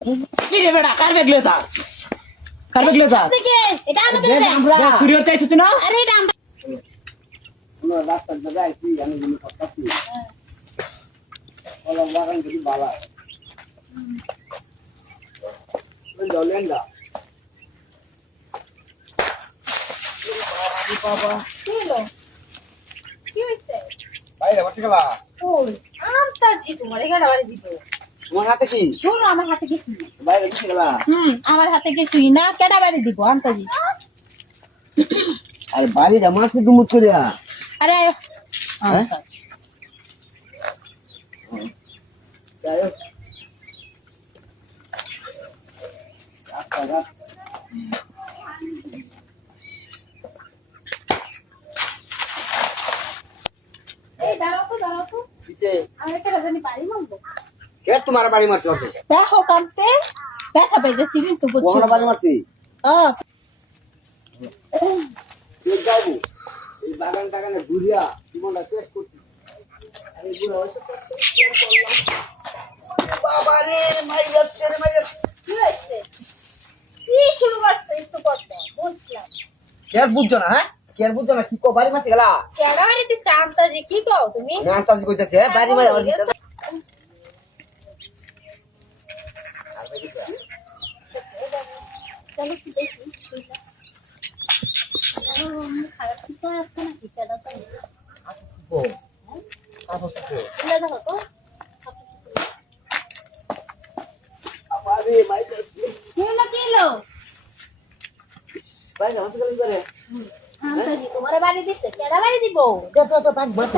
কি রে বেটা কার বেগলে তাস কার বেগলে তাস এটা আমাদের ব্যাগ চুরি হতে আইছিস না আরে এটা আমরা আমরা রাস্তার জায়গায় আইছি আমি জিনিস করতেছি ওলা বাগান যদি বালা লেন্দা বাবা কি হলো কি হইছে বাইরে বসে গেলা ওই আমতাজি তোমার এখানে বাড়ি দিত তোমার হাতে কি শোনো আমার হাতে কিছু বাইরে বসে গেলা আমার হাতে কিছুই না কেডা বাড়ি দিব আমতাজি আর বাড়ি জামাছে দুমুত করিয়া আরে হ্যাঁ? যাই হোক রাস্তাঘাট এই দাঁড়াও তো পিছে আমি কেডা জানি বাড়ি মারবো কে তোমার বাড়ি মারতে হবে দেখো কানতে ব্যথা পেয়েছি কিন্তু বুঝছো কোন বাড়ি মারতে কে যাবো এই বাগান টাগানে ঘুরিয়া জীবনটা শেষ করছি আরে বুড়া হয়েছে বাবা রে মাই যাচ্ছে রে মাই যাচ্ছে কি হয়েছে কি শুরু করছো একটু করতে বুঝলাম কে বুঝছো না হ্যাঁ কে বুঝছো না কি কো বাড়ি মারতে গেলা কেডা বাড়ি দিছে আমতাজি কি কও তুমি না আন্তাজি কইতাছে বাড়ি মারে আর দিতে চলো কি দেখি খারাপ কিছু আসছে না কি কেডা তো ও আপো তো দেখো তো আরে মাই যাচ্ছে কিলো ভাই না হাসপাতালে করে আমতাজি তোমার বাড়ি দিছে কেডা বাড়ি দিব তো পাক বস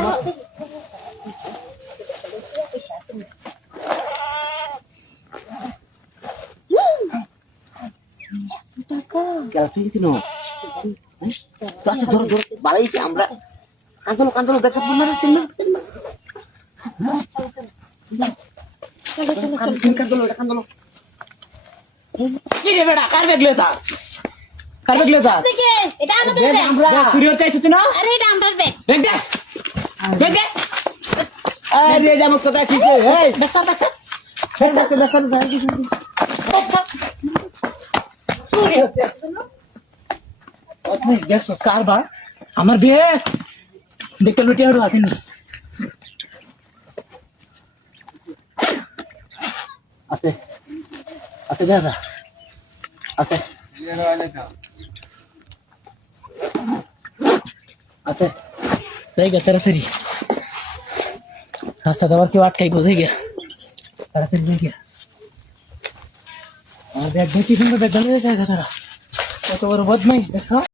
কেন তুই কি নো আচ্ছা ধরো ধরো বাড়াইছি আমরা কান্দলো দেখো মারা চিন্না কান্দলো কি রে বেটা কার বেগলে তাস কার বেগলে তাস এটা আমাদের ব্যাগ আমরা চুরি হতে আইছিস না আরে এটা আমাদের ব্যাগ বেগ দে বেগ দে আরে জামত কথা কিছে এই বেসা বেসা চুরি হতে আইছিস না আপনি দেখছস কারবার আমার বেগ দেখতে লুটিয়ে হলো আসেনি আছে আছে দাদা আছে আছে দেখ তাড়াতাড়ি রাস্তা দাবার কেউ আটকাই বোঝে গিয়া তাড়াতাড়ি দেখ গিয়া আমার ব্যাগ দেখি কিন্তু ব্যাগ গেলে যায় তারা কত বড় বদমাইশ দেখো